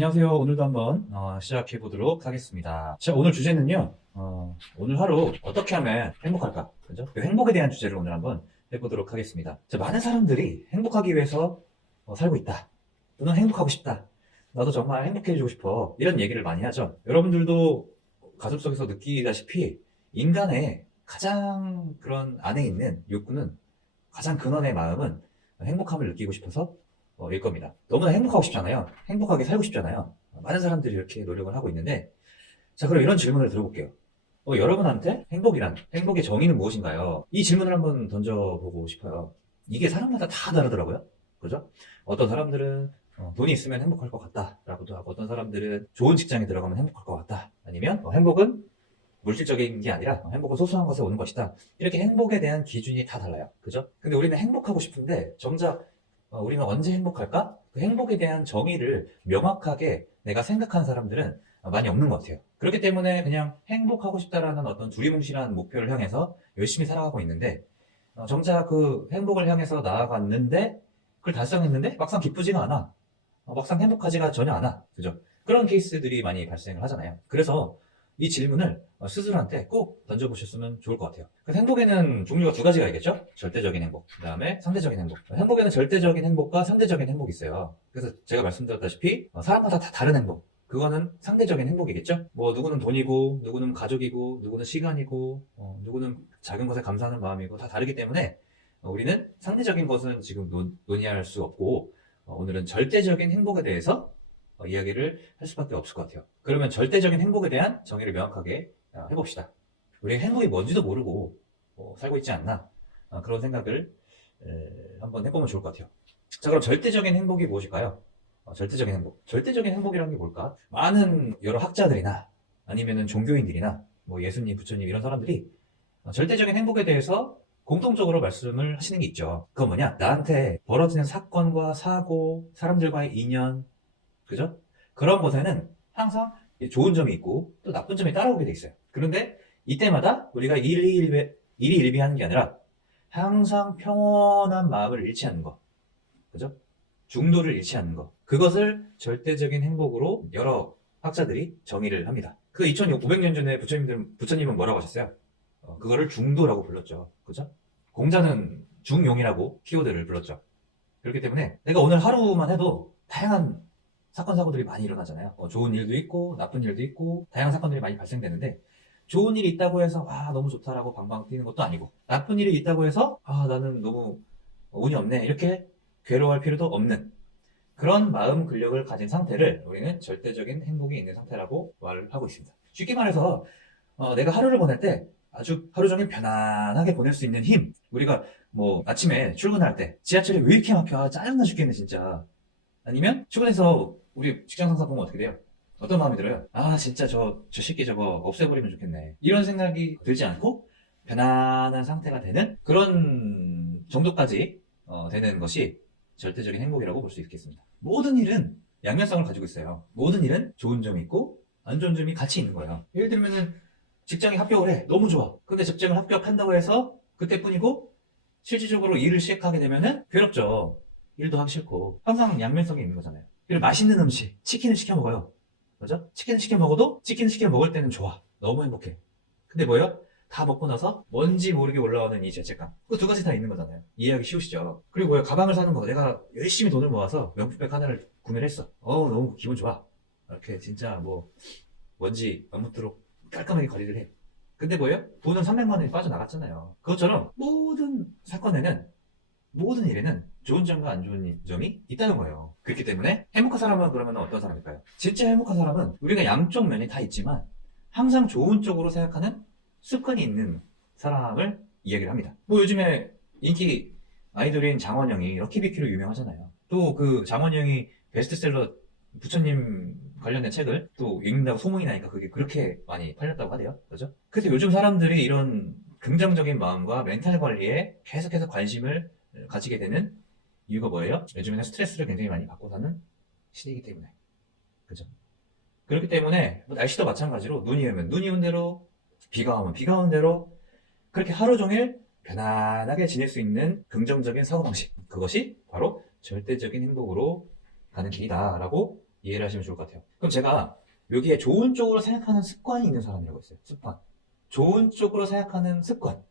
안녕하세요. 오늘도 한번 시작해 보도록 하겠습니다. 자, 오늘 주제는요. 오늘 하루 어떻게 하면 행복할까? 그죠? 그 행복에 대한 주제를 오늘 한번 해보도록 하겠습니다. 자, 많은 사람들이 행복하기 위해서 살고 있다. 또는 행복하고 싶다. 나도 정말 행복해지고 싶어. 이런 얘기를 많이 하죠. 여러분들도 가슴속에서 느끼다시피 인간의 가장 그런 안에 있는 욕구는, 가장 근원의 마음은 행복함을 느끼고 싶어서 일 겁니다. 너무나 행복하고 싶잖아요. 행복하게 살고 싶잖아요. 많은 사람들이 이렇게 노력을 하고 있는데, 자, 그럼 이런 질문을 들어볼게요. 여러분한테 행복의 정의는 무엇인가요? 이 질문을 한번 던져보고 싶어요. 이게 사람마다 다 다르더라고요. 그죠? 어떤 사람들은 돈이 있으면 행복할 것 같다라고도 하고, 어떤 사람들은 좋은 직장에 들어가면 행복할 것 같다. 아니면 행복은 물질적인 게 아니라 행복은 소소한 것에 오는 것이다. 이렇게 행복에 대한 기준이 다 달라요. 그죠? 근데 우리는 행복하고 싶은데 정작 우리는 언제 행복할까? 그 행복에 대한 정의를 명확하게 내가 생각하는 사람들은 많이 없는 것 같아요. 그렇기 때문에 그냥 행복하고 싶다라는 어떤 두리뭉실한 목표를 향해서 열심히 살아가고 있는데, 정작 그 행복을 향해서 나아갔는데, 그걸 달성했는데 막상 기쁘지가 않아. 막상 행복하지가 전혀 않아. 그죠? 그런 케이스들이 많이 발생을 하잖아요. 그래서 이 질문을 스스로한테 꼭 던져보셨으면 좋을 것 같아요. 그 행복에는 종류가 두 가지가 있겠죠? 절대적인 행복, 그 다음에 상대적인 행복. 행복에는 절대적인 행복과 상대적인 행복이 있어요. 그래서 제가 말씀드렸다시피 사람마다 다 다른 행복, 그거는 상대적인 행복이겠죠? 뭐 누구는 돈이고, 누구는 가족이고, 누구는 시간이고, 누구는 작은 것에 감사하는 마음이고, 다 다르기 때문에 우리는 상대적인 것은 지금 논의할 수 없고, 오늘은 절대적인 행복에 대해서 이야기를 할 수밖에 없을 것 같아요. 그러면 절대적인 행복에 대한 정의를 명확하게 해봅시다. 우리가 행복이 뭔지도 모르고 살고 있지 않나, 그런 생각을 한번 해보면 좋을 것 같아요. 자, 그럼 절대적인 행복이 무엇일까요? 절대적인 행복. 절대적인 행복이라는 게 뭘까? 많은 여러 학자들이나 아니면은 종교인들이나 뭐 예수님, 부처님 이런 사람들이 절대적인 행복에 대해서 공통적으로 말씀을 하시는 게 있죠. 그건 뭐냐? 나한테 벌어지는 사건과 사고, 사람들과의 인연, 그죠? 그런 것에는 항상 좋은 점이 있고 또 나쁜 점이 따라오게 돼 있어요. 그런데 이때마다 우리가 일희일비하는 게 아니라 항상 평온한 마음을 잃지 않는 것, 그죠? 중도를 잃지 않는 것, 그것을 절대적인 행복으로 여러 학자들이 정의를 합니다. 그 2500년 전에 부처님은 뭐라고 하셨어요? 그거를 중도라고 불렀죠. 그죠? 공자는 중용이라고 키워드를 불렀죠. 그렇기 때문에 내가 오늘 하루만 해도 다양한 사건, 사고들이 많이 일어나잖아요. 좋은 일도 있고, 나쁜 일도 있고, 다양한 사건들이 많이 발생되는데, 좋은 일이 있다고 해서, 너무 좋다라고 방방 뛰는 것도 아니고, 나쁜 일이 있다고 해서, 나는 너무 운이 없네. 이렇게 괴로워할 필요도 없는 그런 마음 근력을 가진 상태를 우리는 절대적인 행복이 있는 상태라고 말을 하고 있습니다. 쉽게 말해서, 내가 하루를 보낼 때 아주 하루 종일 편안하게 보낼 수 있는 힘. 우리가 뭐 아침에 출근할 때 지하철이 왜 이렇게 막혀? 짜증나 죽겠네, 진짜. 아니면 출근해서 우리 직장 상사 보면 어떻게 돼요? 어떤 마음이 들어요? 진짜 저 새끼 저거 없애버리면 좋겠네. 이런 생각이 들지 않고 편안한 상태가 되는 그런 정도까지 되는 것이 절대적인 행복이라고 볼 수 있겠습니다. 모든 일은 양면성을 가지고 있어요. 모든 일은 좋은 점이 있고 안 좋은 점이 같이 있는 거예요. 예를 들면은 직장에 합격을 해. 너무 좋아. 근데 직장을 합격한다고 해서 그때뿐이고 실질적으로 일을 시작하게 되면은 괴롭죠. 일도 하기 싫고. 항상 양면성이 있는 거잖아요. 그리고 맛있는 음식, 치킨을 시켜 먹어요. 그죠? 치킨을 시켜 먹어도 치킨을 시켜 먹을 때는 좋아. 너무 행복해. 근데 뭐예요? 다 먹고 나서 뭔지 모르게 올라오는 이 죄책감. 그 두 가지 다 있는 거잖아요. 이해하기 쉬우시죠? 그리고 뭐예요? 가방을 사는 거. 내가 열심히 돈을 모아서 명품백 하나를 구매를 했어. 너무 기분 좋아. 이렇게 진짜 뭐 뭔지 아무쪼록 깔끔하게 관리를 해. 근데 뭐예요? 돈은 300만 원이 빠져나갔잖아요. 그것처럼 모든 사건에는, 모든 일에는 좋은 점과 안 좋은 점이 있다는 거예요. 그렇기 때문에 행복한 사람은 그러면 어떤 사람일까요? 진짜 행복한 사람은 우리가 양쪽 면이 다 있지만 항상 좋은 쪽으로 생각하는 습관이 있는 사람을 이야기를 합니다. 뭐 요즘에 인기 아이돌인 장원영이 럭키비키로 유명하잖아요. 또 그 장원영이 베스트셀러 부처님 관련된 책을 또 읽는다고 소문이 나니까 그게 그렇게 많이 팔렸다고 하대요. 그죠? 그래서 요즘 사람들이 이런 긍정적인 마음과 멘탈 관리에 계속해서 관심을 가지게 되는 이유가 뭐예요? 요즘에는 스트레스를 굉장히 많이 받고 사는 시대이기 때문에. 그죠? 그렇기 때문에 뭐 날씨도 마찬가지로 눈이 오면 눈이 온 대로, 비가 오면 비가 온 대로, 그렇게 하루 종일 편안하게 지낼 수 있는 긍정적인 사고방식. 그것이 바로 절대적인 행복으로 가는 길이다라고 이해를 하시면 좋을 것 같아요. 그럼 제가 여기에 좋은 쪽으로 생각하는 습관이 있는 사람이라고 했어요. 습관. 좋은 쪽으로 생각하는 습관.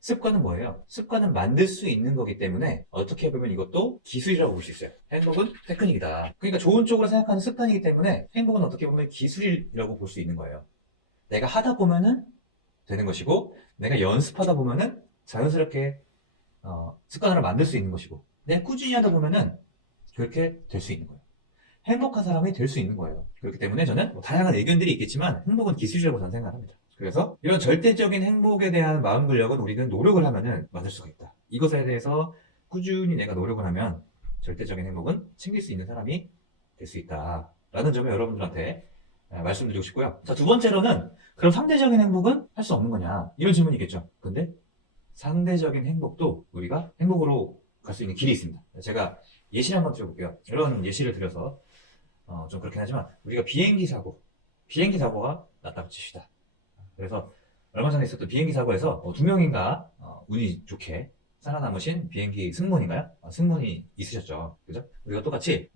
습관은 뭐예요? 습관은 만들 수 있는 거기 때문에 어떻게 보면 이것도 기술이라고 볼 수 있어요. 행복은 테크닉이다. 그러니까 좋은 쪽으로 생각하는 습관이기 때문에 행복은 어떻게 보면 기술이라고 볼 수 있는 거예요. 내가 하다 보면은 되는 것이고, 내가 연습하다 보면은 자연스럽게 습관을 만들 수 있는 것이고, 내가 꾸준히 하다 보면은 그렇게 될 수 있는 거예요. 행복한 사람이 될 수 있는 거예요. 그렇기 때문에 저는 뭐 다양한 의견들이 있겠지만 행복은 기술이라고 저는 생각합니다. 그래서 이런 절대적인 행복에 대한 마음 근력은 우리는 노력을 하면은 만들 수가 있다. 이것에 대해서 꾸준히 내가 노력을 하면 절대적인 행복은 챙길 수 있는 사람이 될 수 있다. 라는 점을 여러분들한테 말씀드리고 싶고요. 자, 두 번째로는 그럼 상대적인 행복은 할 수 없는 거냐? 이런 질문이 있겠죠. 근데 상대적인 행복도 우리가 행복으로 갈 수 있는 길이 있습니다. 제가 예시를 한번 드려볼게요. 이런 예시를 드려서 좀 그렇긴 하지만 우리가 비행기 사고가 났다고 칩시다. 그래서 얼마 전에 있었던 비행기 사고에서 두 명인가 운이 좋게 살아남으신 비행기 승무원인가요? 승무원이 있으셨죠. 그죠? 우리가 똑같이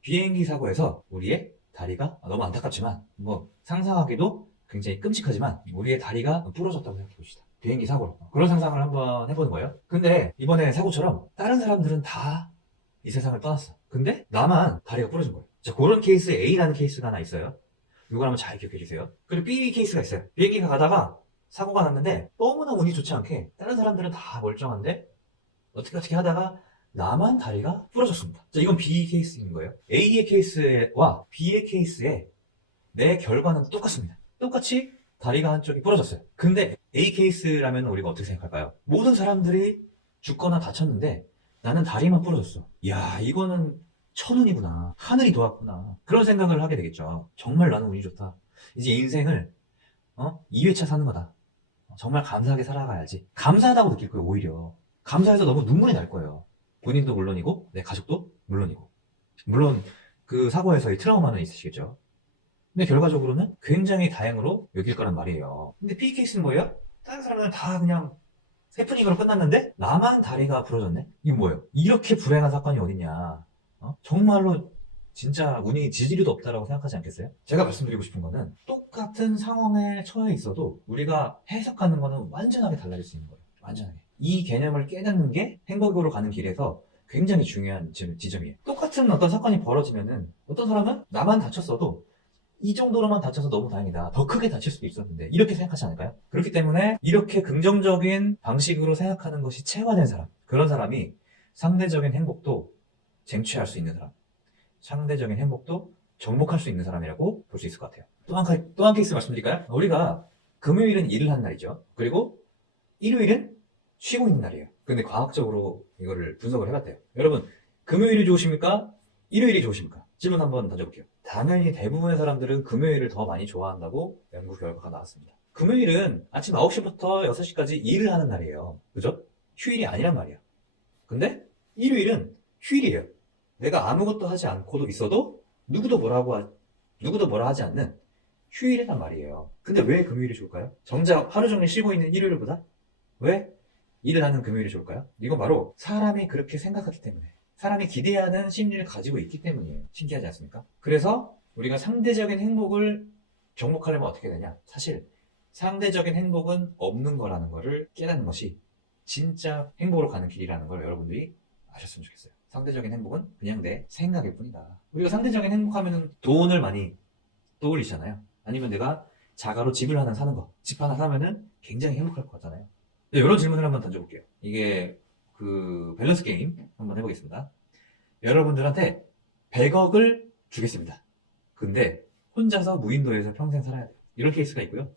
비행기 사고에서 우리의 다리가 너무 안타깝지만 뭐 상상하기도 굉장히 끔찍하지만 우리의 다리가 부러졌다고 생각해 봅시다. 비행기 사고로. 그런 상상을 한번 해보는 거예요. 근데 이번에 사고처럼 다른 사람들은 다 이 세상을 떠났어. 근데 나만 다리가 부러진 거예요. 자, 그런 케이스 A라는 케이스가 하나 있어요. 이걸 한번 잘 기억해 주세요. 그리고 B 케이스가 있어요. 비행기가 가다가 사고가 났는데 너무나 운이 좋지 않게 다른 사람들은 다 멀쩡한데 어떻게 하다가 나만 다리가 부러졌습니다. 자, 이건 B 케이스인 거예요. A의 케이스와 B의 케이스에 내 결과는 똑같습니다. 똑같이 다리가 한쪽이 부러졌어요. 근데 A 케이스라면 우리가 어떻게 생각할까요? 모든 사람들이 죽거나 다쳤는데 나는 다리만 부러졌어. 이야, 이거는 천운이구나. 하늘이 도왔구나. 그런 생각을 하게 되겠죠. 정말 나는 운이 좋다. 이제 인생을 2회차 사는 거다. 정말 감사하게 살아가야지. 감사하다고 느낄 거예요, 오히려. 감사해서 너무 눈물이 날 거예요. 본인도 물론이고 내 가족도 물론이고. 물론 그 사고에서의 트라우마는 있으시겠죠. 근데 결과적으로는 굉장히 다행으로 여길 거란 말이에요. 근데 B 케이스는 뭐예요? 다른 사람들은 다 그냥 해프닝으로 끝났는데 나만 다리가 부러졌네? 이건 뭐예요? 이렇게 불행한 사건이 어딨냐? 정말로 진짜 운이 지지리도 없다라고 생각하지 않겠어요? 제가 말씀드리고 싶은 거는 똑같은 상황에 처해 있어도 우리가 해석하는 거는 완전하게 달라질 수 있는 거예요. 완전하게. 이 개념을 깨닫는 게 행복으로 가는 길에서 굉장히 중요한 지점이에요. 똑같은 어떤 사건이 벌어지면은 어떤 사람은 나만 다쳤어도 이 정도로만 다쳐서 너무 다행이다. 더 크게 다칠 수도 있었는데 이렇게 생각하지 않을까요? 그렇기 때문에 이렇게 긍정적인 방식으로 생각하는 것이 체화된 사람, 그런 사람이 상대적인 행복도 쟁취할 수 있는 사람, 상대적인 행복도 정복할 수 있는 사람이라고 볼 수 있을 것 같아요. 또 한 케이스 말씀드릴까요? 우리가 금요일은 일을 하는 날이죠. 그리고 일요일은 쉬고 있는 날이에요. 근데 과학적으로 이거를 분석을 해봤대요. 여러분, 금요일이 좋으십니까? 일요일이 좋으십니까? 질문 한번 던져볼게요. 당연히 대부분의 사람들은 금요일을 더 많이 좋아한다고 연구 결과가 나왔습니다. 금요일은 아침 9시부터 6시까지 일을 하는 날이에요. 그죠? 휴일이 아니란 말이야. 근데 일요일은 휴일이에요. 내가 아무것도 하지 않고도 있어도 누구도 뭐라 하지 않는 휴일이란 말이에요. 근데 왜 금요일이 좋을까요? 정작 하루 종일 쉬고 있는 일요일보다 왜 일을 하는 금요일이 좋을까요? 이건 바로 사람이 그렇게 생각하기 때문에, 사람이 기대하는 심리를 가지고 있기 때문이에요. 신기하지 않습니까? 그래서 우리가 상대적인 행복을 정복하려면 어떻게 되냐? 사실 상대적인 행복은 없는 거라는 거를 깨닫는 것이 진짜 행복으로 가는 길이라는 걸 여러분들이 아셨으면 좋겠어요. 상대적인 행복은 그냥 내 생각일 뿐이다. 우리가 상대적인 행복하면 돈을 많이 떠올리잖아요. 아니면 내가 자가로 집을 하나 사는 거. 집 하나 사면은 굉장히 행복할 것 같잖아요. 네, 이런 질문을 한번 던져볼게요. 이게 그 밸런스 게임 한번 해보겠습니다. 여러분들한테 100억을 주겠습니다. 근데 혼자서 무인도에서 평생 살아야 돼요. 이런 케이스가 있고요.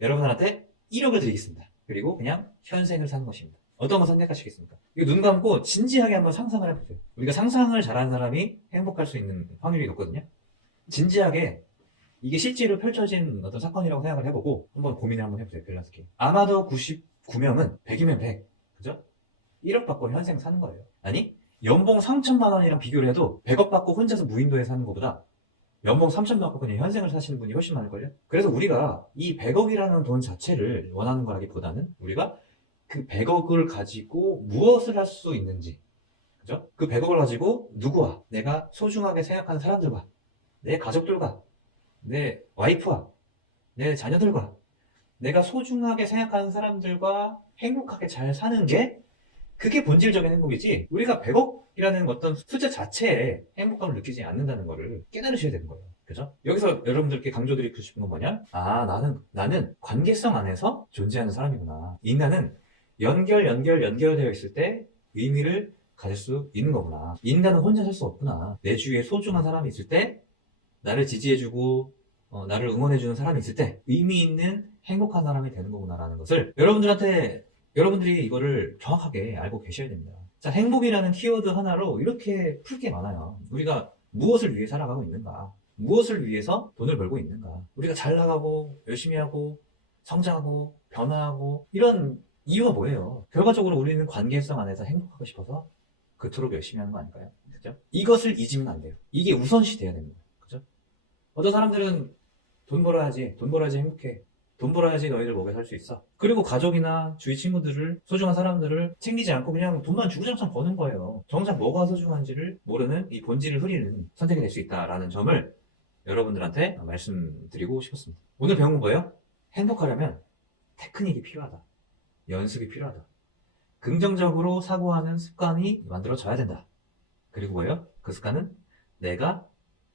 여러분들한테 1억을 드리겠습니다. 그리고 그냥 현생을 사는 것입니다. 어떤 거 선택하시겠습니까? 이거 눈 감고 진지하게 한번 상상을 해보세요. 우리가 상상을 잘하는 사람이 행복할 수 있는 확률이 높거든요. 진지하게 이게 실제로 펼쳐진 어떤 사건이라고 생각을 해보고 한번 고민을 한번 해보세요. 밸런스 게임. 아마도 99명은 100이면 100. 그죠? 1억 받고 현생 사는 거예요. 아니, 연봉 3천만 원이랑 비교를 해도 100억 받고 혼자서 무인도에 사는 것보다 연봉 3천만 원 받고 그냥 현생을 사시는 분이 훨씬 많을걸요? 그래서 우리가 이 100억이라는 돈 자체를 원하는 거라기보다는 우리가 그 100억을 가지고 무엇을 할 수 있는지, 그죠? 그 100억을 가지고 누구와 내가 소중하게 생각하는 사람들과 내 가족들과 내 와이프와 내 자녀들과 내가 소중하게 생각하는 사람들과 행복하게 잘 사는 게 그게 본질적인 행복이지 우리가 100억이라는 어떤 숫자 자체에 행복감을 느끼지 않는다는 거를 깨달으셔야 되는 거예요. 그죠? 여기서 여러분들께 강조드리고 싶은 건 뭐냐? 아, 나는 관계성 안에서 존재하는 사람이구나. 인간은 연결되어 있을 때 의미를 가질 수 있는 거구나. 인간은 혼자 살 수 없구나. 내 주위에 소중한 사람이 있을 때 나를 지지해주고 나를 응원해주는 사람이 있을 때 의미 있는 행복한 사람이 되는 거구나라는 것을 여러분들이 이거를 정확하게 알고 계셔야 됩니다. 자, 행복이라는 키워드 하나로 이렇게 풀 게 많아요. 우리가 무엇을 위해 살아가고 있는가? 무엇을 위해서 돈을 벌고 있는가? 우리가 잘 나가고 열심히 하고 성장하고 변화하고 이런 이유가 뭐예요? 결과적으로 우리는 관계성 안에서 행복하고 싶어서 그토록 열심히 하는 거 아닐까요? 그죠? 이것을 잊으면 안 돼요. 이게 우선시 돼야 됩니다. 그죠? 어떤 사람들은 돈 벌어야지 행복해. 돈 벌어야지 너희들 먹여 살 수 있어. 그리고 가족이나 주위 친구들을, 소중한 사람들을 챙기지 않고 그냥 돈만 주구장창 버는 거예요. 정작 뭐가 소중한지를 모르는 이 본질을 흐리는 선택이 될 수 있다라는 점을 여러분들한테 말씀드리고 싶었습니다. 오늘 배운 건 뭐예요? 행복하려면 테크닉이 필요하다. 연습이 필요하다. 긍정적으로 사고하는 습관이 만들어져야 된다. 그리고 뭐예요? 그 습관은 내가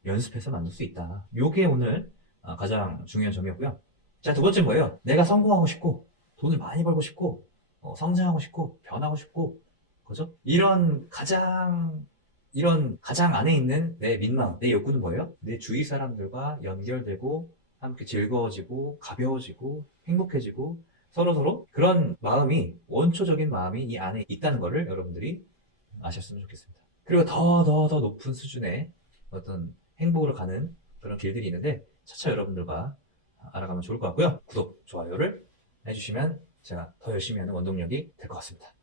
연습해서 만들 수 있다. 요게 오늘 가장 중요한 점이었고요. 자, 두 번째 뭐예요? 내가 성공하고 싶고, 돈을 많이 벌고 싶고, 성장하고 싶고, 변하고 싶고, 그죠? 이런 가장 안에 있는 내 민망, 내 욕구는 뭐예요? 내 주위 사람들과 연결되고, 함께 즐거워지고, 가벼워지고, 행복해지고, 서로서로 그런 마음이, 원초적인 마음이 이 안에 있다는 거를 여러분들이 아셨으면 좋겠습니다. 그리고 더 높은 수준의 어떤 행복을 가는 그런 길들이 있는데, 차차 여러분들과 알아가면 좋을 것 같고요. 구독, 좋아요를 해주시면 제가 더 열심히 하는 원동력이 될 것 같습니다.